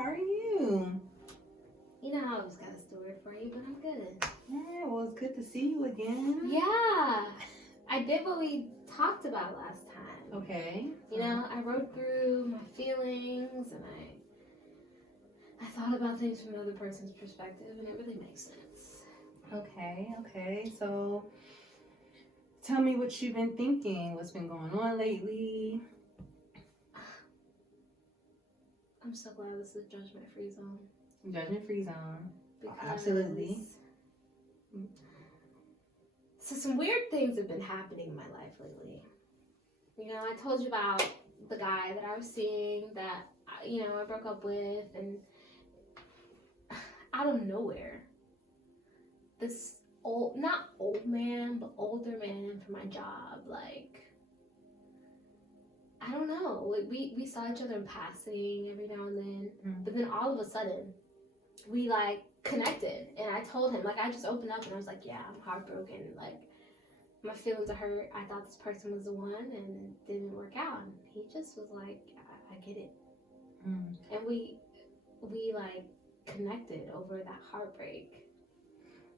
How are you? You know, I always got a story for you, but I'm good. Yeah, well, it's good to see you again. Yeah, I did what we talked about last time. Okay. You know, I wrote through my feelings and I thought about things from the other person's perspective, and it really makes sense. Okay. So, tell me what you've been thinking. What's been going on lately? I'm so glad this is a judgment-free zone. Judgment-free zone. Because Absolutely. So some weird things have been happening in my life lately. You know, I told you about the guy that I was seeing that, I broke up with, and out of nowhere, this not old man, but older man for my job, like, I don't know, like, we saw each other in passing every now and then, but then all of a sudden, we, like, connected, and I told him, like, I just opened up, and I was like, yeah, I'm heartbroken, like, my feelings are hurt, I thought this person was the one, and it didn't work out, and he just was like, I get it, and we, like, connected over that heartbreak.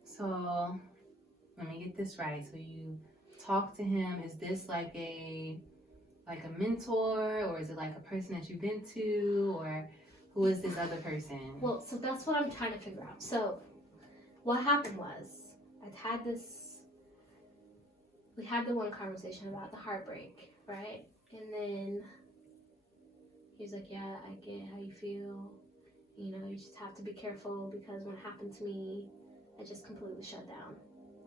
So, let me get this right. So you talk to him. Is this like a mentor, or is it like a person that you've been to, or who is this other person? Well, so that's what I'm trying to figure out. So what happened was we had the one conversation about the heartbreak, right? And then he was like, yeah, I get how you feel. You know, you just have to be careful because when it happened to me, I just completely shut down.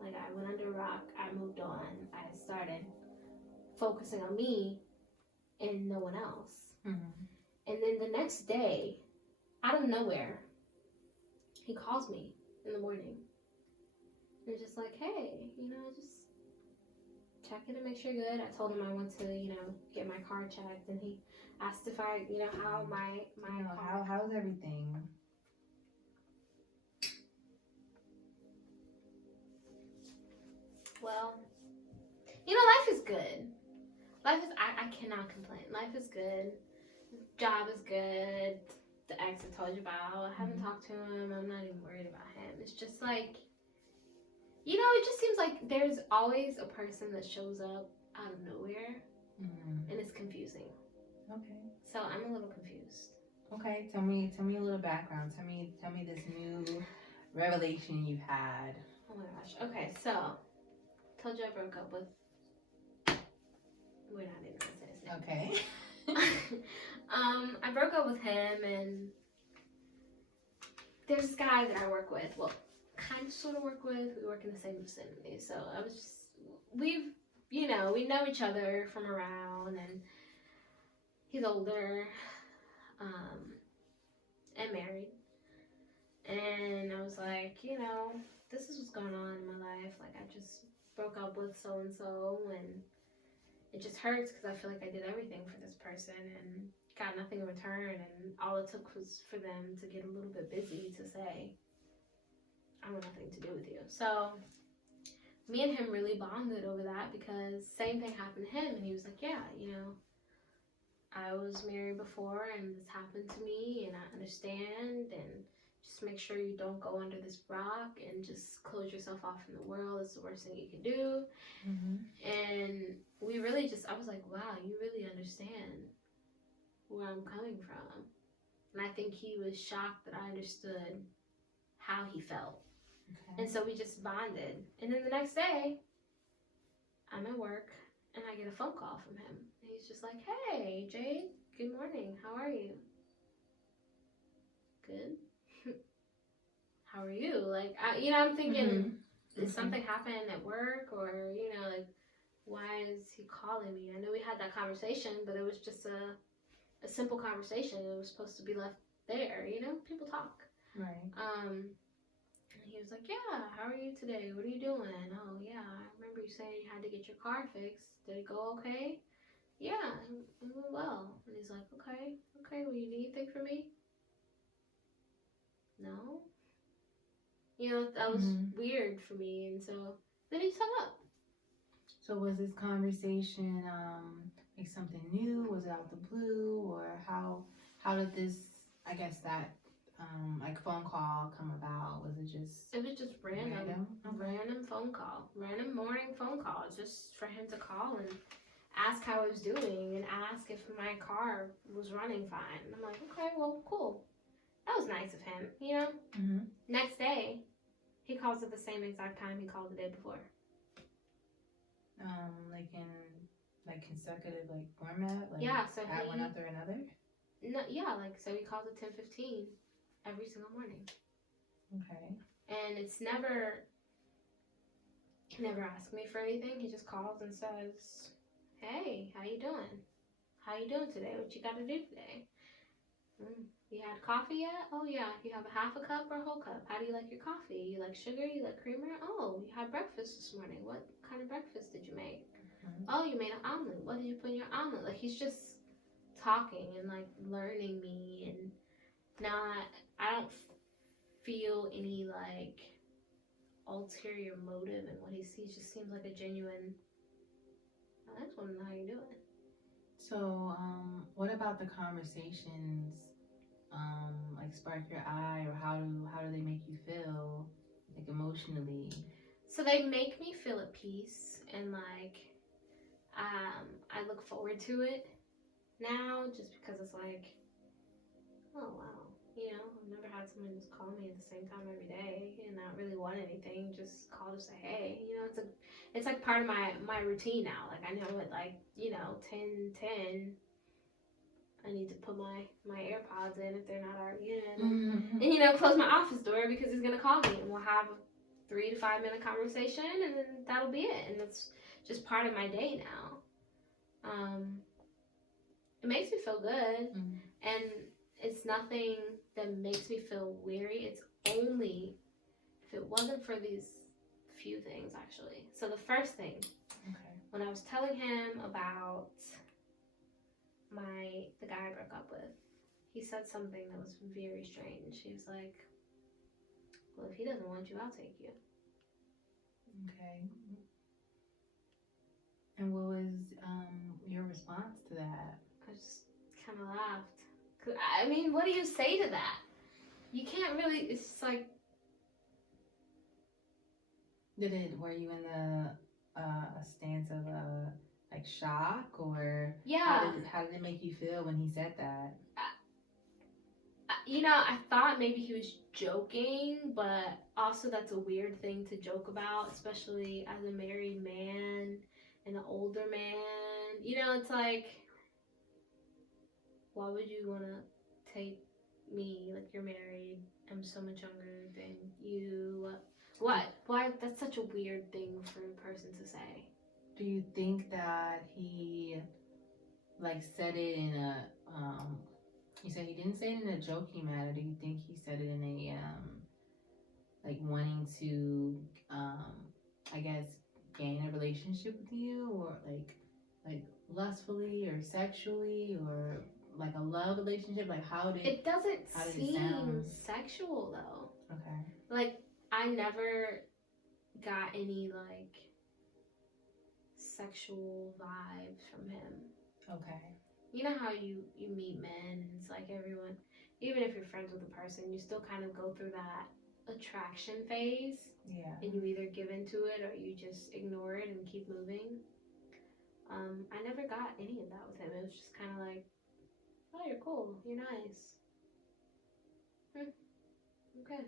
Like, I went under a rock, I moved on, I started focusing on me and no one else. And then the next day, out of nowhere, he calls me in the morning. And just like, hey, just check in and make sure you're good. I told him I went to, get my car checked, and he asked if I, how my car. How's everything? Well, life is good. I cannot complain. Life is good. Job is good. The ex I told you about, I haven't talked to him. I'm not even worried about him. It's just like, it just seems like there's always a person that shows up out of nowhere, and it's confusing. Okay. So I'm a little confused. Okay, tell me a little background. Tell me this new revelation you've had. Oh my gosh. Okay, so told you I broke up with. We're not even gonna say his name. Okay. I broke up with him, and there's this guy that I work with. Well, kind of sort of work with. We work in the same vicinity, so we know each other from around, and he's older, and married. And I was like, this is what's going on in my life. Like, I just broke up with so and so, and it just hurts because I feel like I did everything for this person and got nothing in return, and all it took was for them to get a little bit busy to say, I want nothing to do with you. So me and him really bonded over that because same thing happened to him, and he was like, yeah, I was married before and this happened to me, and I understand, and just make sure you don't go under this rock and just close yourself off from the world. It's the worst thing you can do. And we really I was like, wow, you really understand where I'm coming from. And I think he was shocked that I understood how he felt. Okay. And so we just bonded. And then the next day, I'm at work and I get a phone call from him. And he's just like, hey, Jade, good morning. How are you? Good. How are you? Like, I'm thinking, did something happen at work, or, like, why is he calling me? I know we had that conversation, but it was just a simple conversation. It was supposed to be left there, people talk. Right. And he was like, yeah, how are you today? What are you doing? Oh, yeah, I remember you saying you had to get your car fixed. Did it go okay? Yeah, it went well. And he's like, okay, well, you need anything from me? No? That was weird for me, and so then he hung up. So was this conversation like something new? Was it out the blue, or how did this I guess that like phone call come about? Was it just It was just random, Okay. random phone call, random morning phone call, just for him to call and ask how I was doing and ask if my car was running fine. And I'm like, okay, well, cool. That was nice of him, you know? Mm-hmm. Next day, he calls at the same exact time he called the day before. Like in like consecutive like format? Like Yeah, so add one after another? No, yeah, like, so he calls at 10:15 every single morning. Okay. And it's never, he never asks me for anything. He just calls and says, hey, how you doing? How you doing today? What you got to do today? You had coffee yet? Oh, yeah. You have a half a cup or a whole cup? How do you like your coffee? You like sugar? You like creamer? Oh, you had breakfast this morning. What kind of breakfast did you make? Oh, you made an omelet. What did you put in your omelet? Like, he's just talking and, like, learning me and not, I don't feel any, like, ulterior motive in what he sees. Just seems like a genuine, I just want to know how you're doing. So, what about the conversations like spark your eye, or how do they make you feel like emotionally? So they make me feel at peace and like I look forward to it now just because it's like, oh wow, you know, I've never had someone just call me at the same time every day and not really want anything, just call to say hey, you know, it's like part of my routine now. Like I know at like, you know, 10:10 I need to put my AirPods in if they're not already in, and you know, close my office door because he's gonna call me and we'll have a 3 to 5 minute conversation and then that'll be it. And it's just part of my day now. It makes me feel good, and it's nothing that makes me feel weary. It's only if it wasn't for these few things actually. So the first thing, when I was telling him about the guy I broke up with, he said something that was very strange. He was like, well, if he doesn't want you, I'll take you. Okay. And what was your response to that? I just kind of laughed. 'Cause, I mean, what do you say to that? You can't really, it's just like. Were you in a stance of like shock, or Yeah. how did it make you feel when he said that? You know, I thought maybe he was joking, but also that's a weird thing to joke about, especially as a married man and an older man. You know, it's like, why would you want to take me? Like, you're married. I'm so much younger than you. What? Why? That's such a weird thing for a person to say. Do you think that he like said it in a you said he didn't say it in a joking manner? Do you think he said it in a like wanting to I guess gain a relationship with you, or like lustfully or sexually, or like a love relationship? Like how did it doesn't seem sound? sexual though. Okay. Like I never got any like sexual vibes from him. Okay. You know how you meet men and it's like everyone, even if you're friends with a person, you still kind of go through that attraction phase. Yeah. And you either give into it or you just ignore it and keep moving. I never got any of that with him. It was just kind of like, oh, you're cool, you're nice. Okay.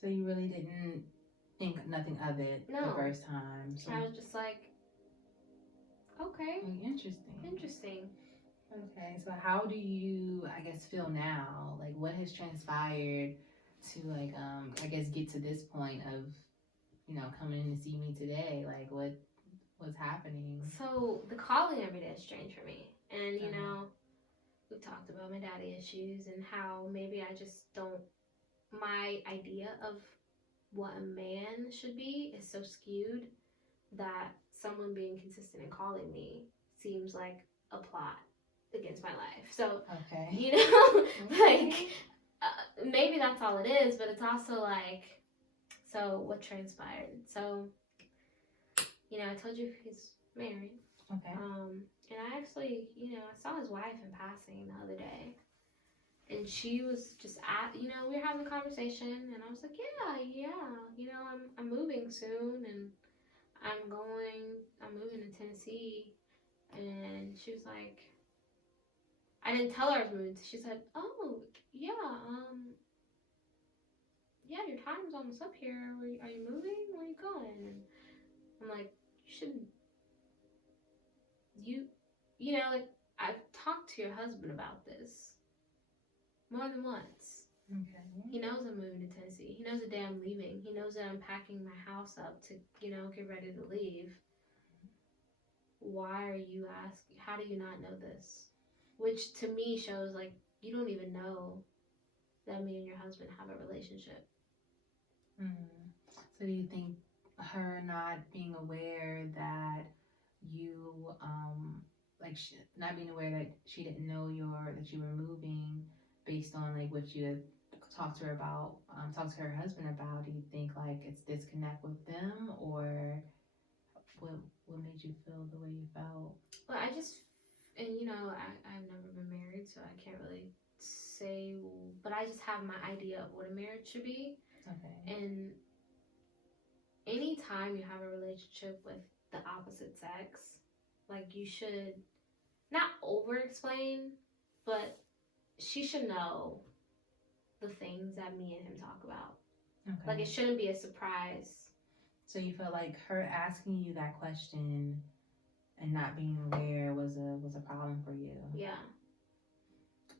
So you really didn't think nothing of it No. the first time? So I was just like, okay. Interesting. Okay, so how do you, I guess, feel now? Like, what has transpired to, like, I guess, get to this point of, you know, coming in to see me today? Like, what's happening? So the calling every day is strange for me, and you know, we've talked about my daddy issues and how maybe I just don't. My idea of what a man should be is so skewed that someone being consistent in calling me seems like a plot against my life. So, okay. You know, like, maybe that's all it is, but it's also like, so what transpired? So, you know, I told you he's married. Okay. And I actually, you know, I saw his wife in passing the other day. And she was just we were having a conversation, and I was like, yeah, I'm moving soon, and I'm moving to Tennessee. And she was like, I didn't tell her I was moving. She said, oh, yeah, yeah, your time's almost up here. Are you moving? Where are you going? And I'm like, you shouldn't, you, like, I've talked to your husband about this more than once. Okay. He knows I'm moving to Tennessee. He knows the day I'm leaving. He knows that I'm packing my house up to, get ready to leave. Why are you asking? How do you not know this? Which to me shows like you don't even know that me and your husband have a relationship. So do you think her not being aware that you like not being aware that she didn't know that you were moving based on like what you had talked to her about, talked to her husband about, do you think like it's disconnect with them, or what made you feel the way you felt? Well, and I've never been married, so I can't really say, but I just have my idea of what a marriage should be. Okay. And anytime you have a relationship with the opposite sex, like you should not over explain, but she should know the things that me and him talk about. Okay. Like it shouldn't be a surprise. So you felt like her asking you that question and not being aware was a problem for you? Yeah.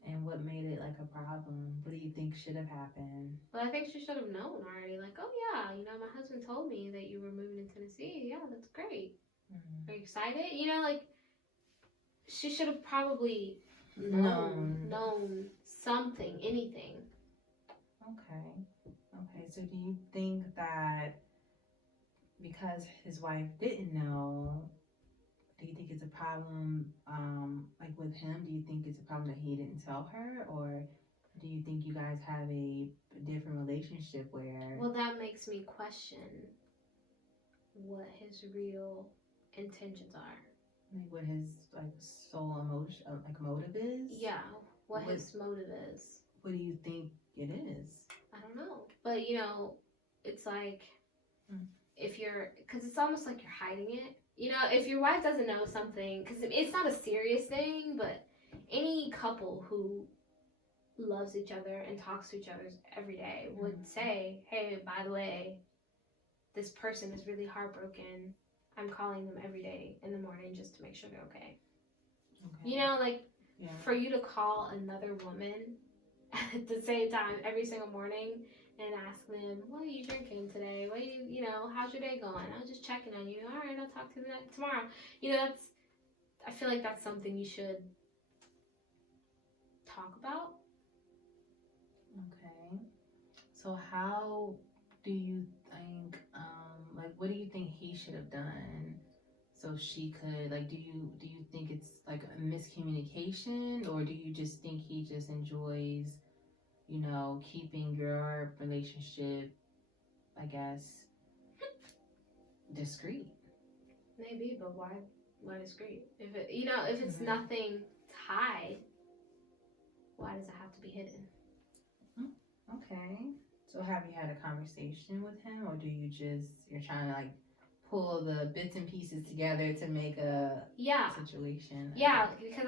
And what made it like a problem? What do you think should have happened? Well, I think she should have known already. Like, oh yeah, my husband told me that you were moving to Tennessee. Yeah, that's great. Mm-hmm. Are you excited? Like she should have probably known something, anything. Okay. So do you think that because his wife didn't know, do you think it's a problem, like with him? Do you think it's a problem that he didn't tell her, or do you think you guys have a different relationship where? Well, that makes me question what his real intentions are. Like what his like soul emotion, like motive is? Yeah, what his motive is. What do you think it is? I don't know, but it's like because it's almost like you're hiding it. If your wife doesn't know something, because it's not a serious thing, but any couple who loves each other and talks to each other every day would say, hey, by the way, this person is really heartbroken. I'm calling them every day in the morning just to make sure they're okay. For you to call another woman at the same time every single morning and ask them, what are you drinking today? What how's your day going? I was just checking on you. All right, I'll talk to you tomorrow. I feel like that's something you should talk about. Okay. So how do you think, what do you think he should have done so she could, do you think it's like a miscommunication, or do you just think he just enjoys, keeping your relationship, I guess, discreet? Maybe, but why discreet? If it's nothing tied, why does it have to be hidden? Okay. So have you had a conversation with him, or you're trying to pull the bits and pieces together to make a situation? Yeah, because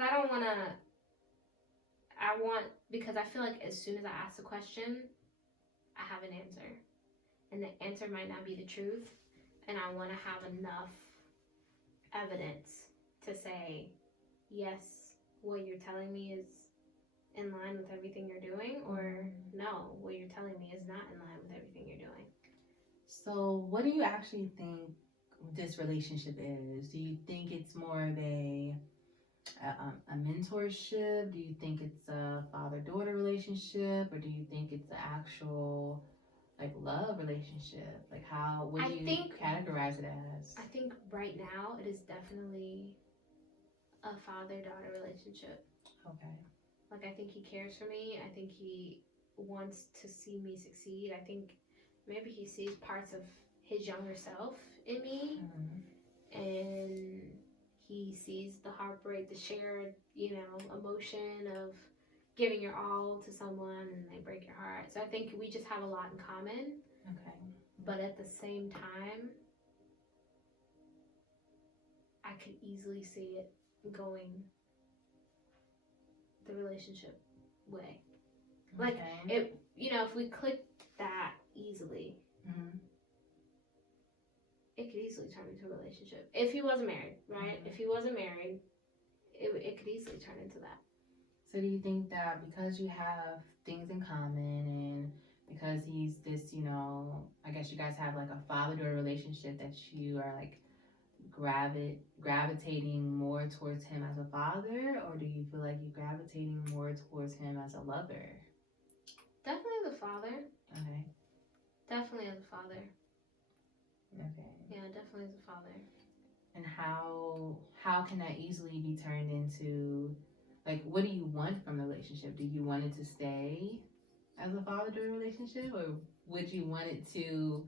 because I feel like as soon as I ask a question, I have an answer. And the answer might not be the truth. And I want to have enough evidence to say, yes, what you're telling me is in line with everything you're doing, or no, what you're telling me is not in line with everything you're doing. So what do you actually think this relationship is? Do you think it's more of a mentorship? Do you think it's a father-daughter relationship, or do you think it's an actual love relationship? What do you categorize it as? I think right now it is definitely a father-daughter relationship. Okay. I think he cares for me. I think he wants to see me succeed. I think maybe he sees parts of his younger self in me. And he sees the heartbreak, the shared, emotion of giving your all to someone and they break your heart. So I think we just have a lot in common. Okay. But at the same time, I could easily see it going the relationship way. Like, Okay. it, you know, if we click that easily, Mm-hmm. it could easily turn into a relationship. If he wasn't married, right? Mhm. If he wasn't married, it could easily turn into that. So do you think that because you have things in common and because he's this, I guess you guys have like a father-daughter relationship that you are like gravitating more towards him as a father, or do you feel like you're gravitating more towards him as a lover? Definitely the father. Okay. Definitely as a father. Okay. Yeah, definitely as a father. And how can that easily be turned into, like, what do you want from the relationship? Do you want it to stay as a father-daughter relationship, or would you want it to?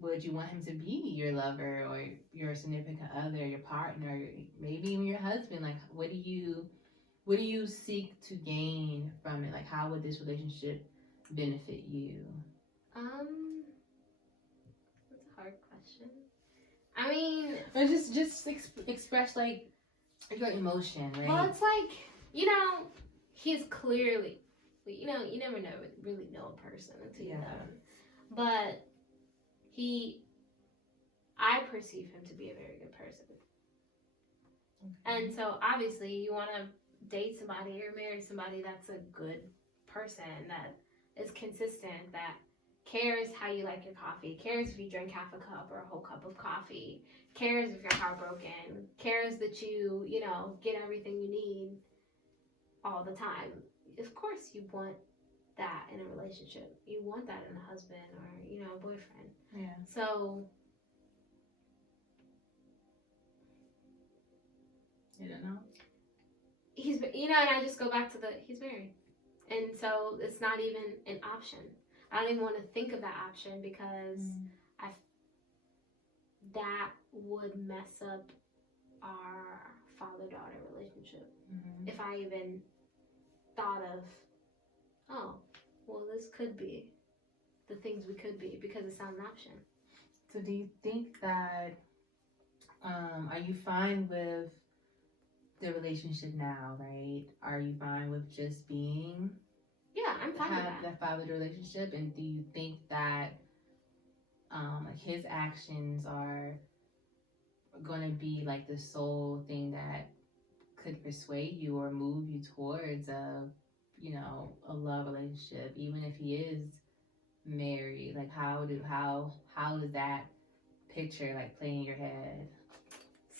Would you want him to be your lover or your significant other, your partner, maybe even your husband? Like, what do you seek to gain from it? Like, how would this relationship benefit you? That's a hard question. I mean, Or just express like your emotion, right? well, it's like, you know, he's clearly, you know, you never really know a person until you know him. But I perceive him to be a very good person. Okay. And so obviously you want to date somebody or marry somebody that's a good person, that is consistent, that cares how you like your coffee, cares if you drink half a cup or a whole cup of coffee, cares if you're heartbroken, cares that you know, get everything you need all the time. Of course you want that in a relationship. You want that in a husband or, you know, a boyfriend. Yeah. So You don't know? he's, you know, and I just go back to he's married. And so it's not even an option. I don't even want to think of that option because that would mess up our father-daughter relationship. Mm-hmm. If I even thought of, oh, well, this could be the things we could be, because it's not an option. So do you think that, are you fine with the relationship now, right? Are you fine with just being, Yeah, I'm fine with that. That father-daughter relationship? And do you think that, like his actions are going to be like the sole thing that could persuade you or move you towards a love relationship, even if he is married? Like, how does that picture like play in your head?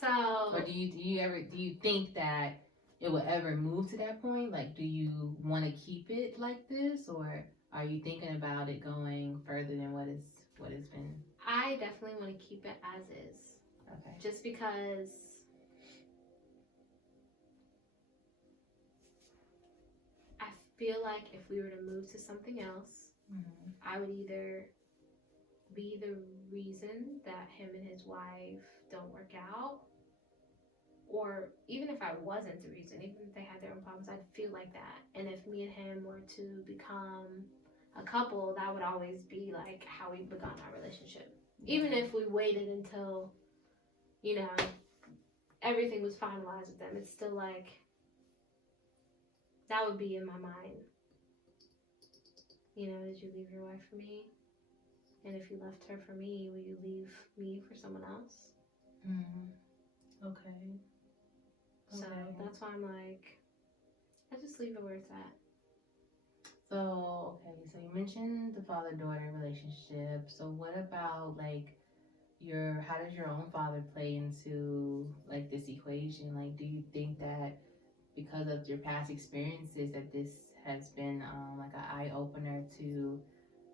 So, Or do you think that it will ever move to that point? Like, do you want to keep it like this, or are you thinking about it going further than what it's been? I definitely want to keep it as is. Okay. Just because I feel like if we were to move to something else, Mm-hmm. I would either be the reason that him and his wife don't work out, or even if I wasn't the reason, even if they had their own problems, I'd feel like that. And if me and him were to become a couple, that would always be like how we begun our relationship. Even if we waited until, you know, everything was finalized with them, it's still like, that would be in my mind. You know, did you leave your wife for me? And if you left her for me, will you leave me for someone else? Mm-hmm. Okay. So that's why I'm like, I just leave it where it's at. So, okay, so you mentioned the father-daughter relationship. So what about like how does your own father play into like this equation? Like, do you think that because of your past experiences that this has been like an eye-opener to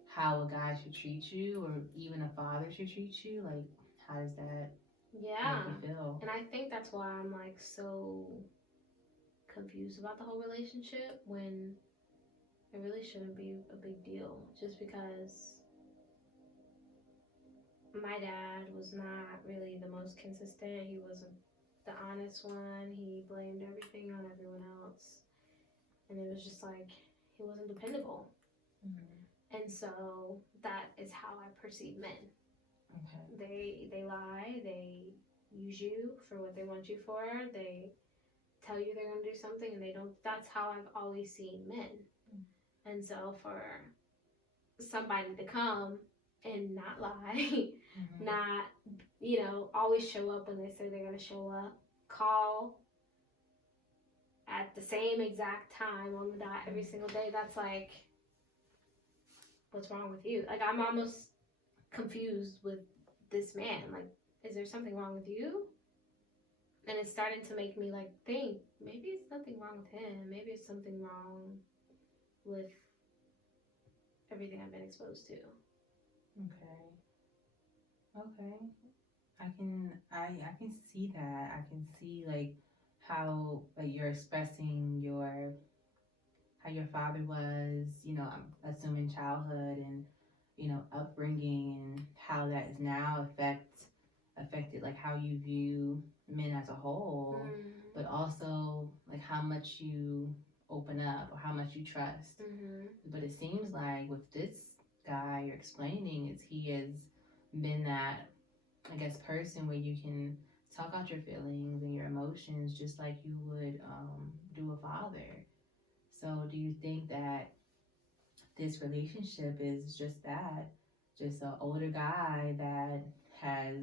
how a guy should treat you, or even a father should treat you? Like, how does that make you feel? And I think that's why I'm like so confused about the whole relationship, when it really shouldn't be a big deal. Just because my dad was not really the most consistent. He wasn't the honest one. He blamed everything on everyone else. And was just like, he wasn't dependable. And so that is how I perceive men. Okay. They lie, they use you for what they want you for, they tell you they're going to do something and they don't. That's how I've always seen men. And so for somebody to come and not lie, not, always show up when they say they're going to show up, call at the same exact time on the dot every single day, that's like, what's wrong with you? Like, I'm almost confused with this man. Like, is there something wrong with you? And it's starting to make me like think, maybe it's nothing wrong with him. Maybe it's something wrong with everything I've been exposed to. Okay. I can see that. I can see like how like you're expressing how your father was, I'm assuming childhood and upbringing and how that is now affected like how you view men as a whole, but also like how much you open up or how much you trust. But it seems like with this guy you're explaining is he has been that, I guess, person where you can talk out your feelings and your emotions just like you would do a father. So do you think that this relationship is just that, just an older guy that has,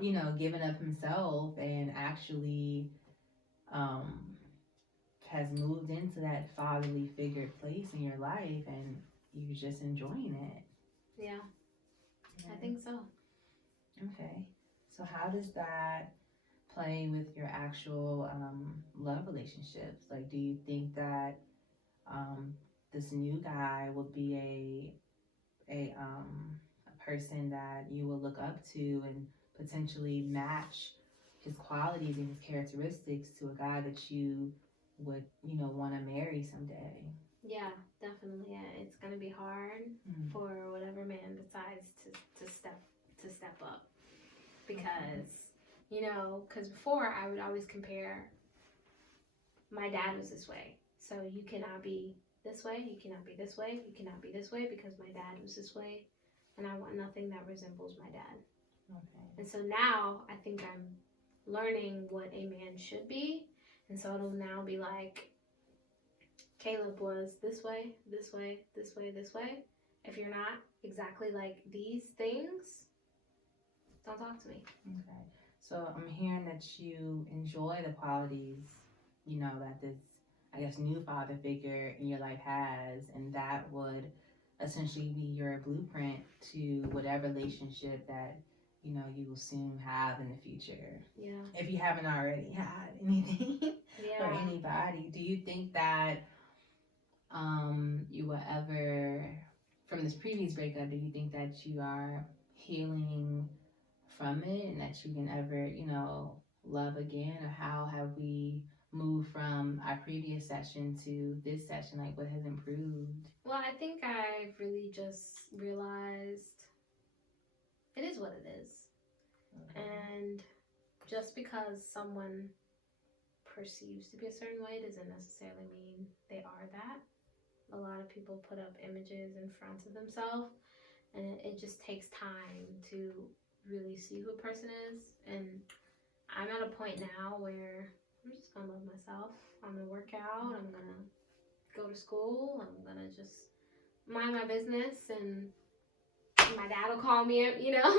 given up himself and actually has moved into that fatherly figure place in your life and you're just enjoying it? Yeah, I think so. Okay. So how does that play with your actual love relationships? Like, do you think that this new guy will be a person that you will look up to and potentially match his qualities and his characteristics to a guy that you would want to marry someday? Yeah, definitely. Yeah, it's gonna be hard for whatever man decides to step up, because because before I would always compare. My dad was this way, so you cannot be this way. You cannot be this way. You cannot be this way because my dad was this way, and I want nothing that resembles my dad. Okay. And so now I think I'm learning what a man should be, and so it'll now be like, Caleb was this way, this way, this way, this way. If you're not exactly like these things, don't talk to me. Okay. So I'm hearing that you enjoy the qualities, that this, I guess, new father figure in your life has, and that would essentially be your blueprint to whatever relationship that, you will soon have in the future. Yeah. If you haven't already had anything or anybody, do you think that you will ever, from this previous breakup, do you think that you are healing from it and that you can ever, love again? Or how have we moved from our previous session to this session? Like, what has improved? Well, I think I've really just realized it is what it is. And just because someone perceives to be a certain way doesn't necessarily mean they are that. A lot of people put up images in front of themselves, and it just takes time to really see who a person is. And I'm at a point now where I'm just gonna love myself. I'm gonna work out, I'm gonna go to school, I'm gonna just mind my business, and my dad will call me,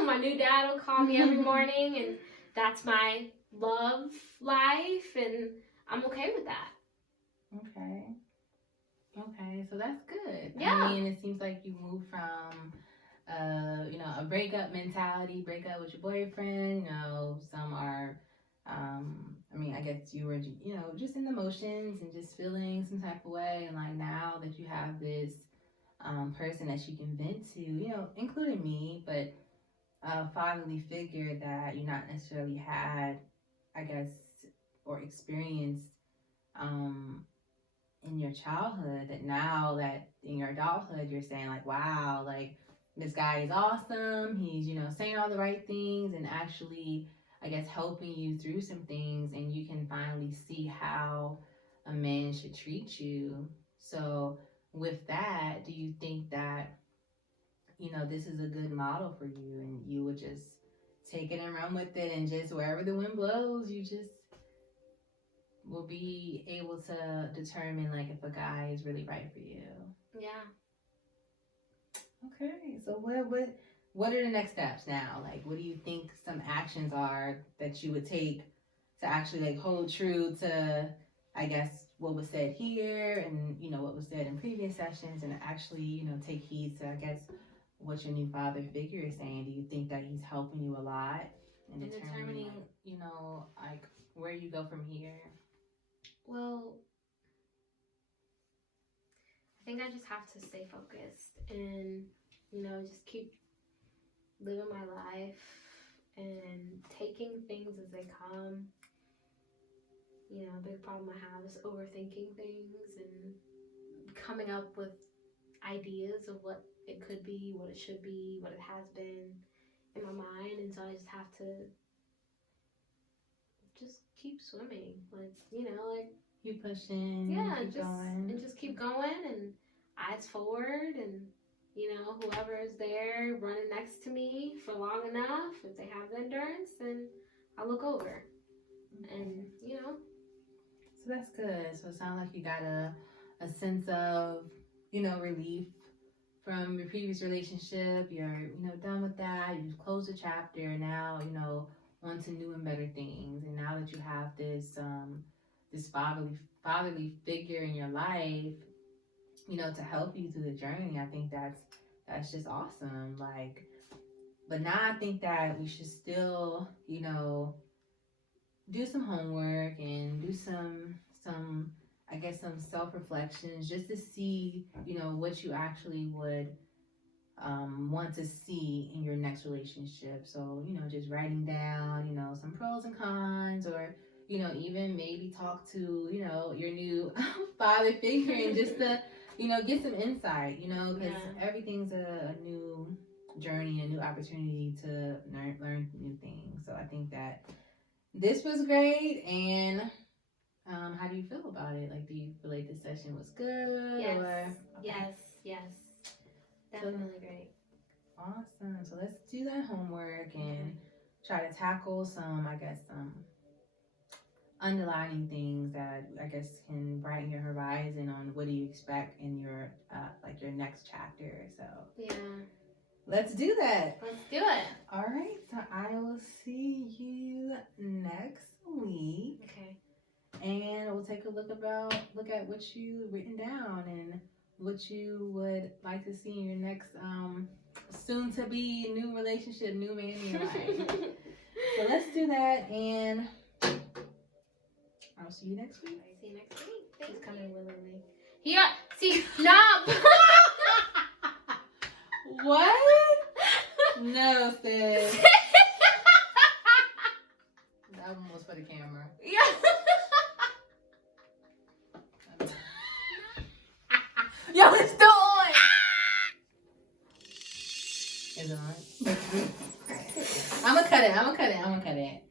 my new dad will call me every morning, and that's my love life, and I'm okay with that. Okay, so that's good. Yeah. I mean, it seems like you moved from, a breakup mentality, breakup with your boyfriend. Some are, I guess you were, just in the motions and just feeling some type of way. And like now that you have this person that you can vent to, including me, but a fatherly figure that you not necessarily had, I guess, or experienced in your childhood, that now that in your adulthood you're saying like, wow, like this guy is awesome, he's saying all the right things and actually, I guess, helping you through some things, and you can finally see how a man should treat you. So with that, do you think that, this is a good model for you and you would just take it and run with it, and just wherever the wind blows, you just will be able to determine like if a guy is really right for you? Yeah. Okay, so what are the next steps now? Like, what do you think some actions are that you would take to actually like hold true to, I guess, what was said here and what was said in previous sessions, and actually take heed to, I guess, what your new father figure is saying? Do you think that he's helping you a lot in determining like where you go from here? Well, I think I just have to stay focused and, just keep living my life and taking things as they come. A big problem I have is overthinking things and coming up with ideas of what it could be, what it should be, what it has been in my mind. And so I just have to just keep swimming. Like, Keep pushing, yeah, keep going. and just keep going and eyes forward, and whoever is there running next to me for long enough, if they have the endurance, then I'll look over. And So that's good. So it sounds like you got a sense of relief from your previous relationship. You're done with that. You've closed the chapter. Now on to new and better things. And now that you have this this fatherly figure in your life, to help you through the journey, I think that's just awesome. Like, but now I think that we should still do some homework and do some I guess some self-reflections, just to see what you actually would want to see in your next relationship. So just writing down some pros and cons, or even maybe talk to your new father figure, and just to get some insight, because everything's a new journey, a new opportunity to learn new things. So I think that this was great. And how do you feel about it? Like, do you feel like this session was good? Yes. Or okay. Yes. Definitely great. Awesome. So let's do that homework and try to tackle some, I guess, underlining things that I guess can brighten your horizon on what do you expect in your like your next chapter. So yeah, let's do that. Let's do it. All right. So I will see you next week. Okay. And we'll take a look at what you've written down and what you would like to see in your next soon to be new relationship, new man in your life. So let's do that, and I'll see you next week. See you next week. He's coming willingly. Here, see, stop. What? No, sis. That one was for the camera. Yeah. Yo, it's still on. Is it on? I'm gonna cut it.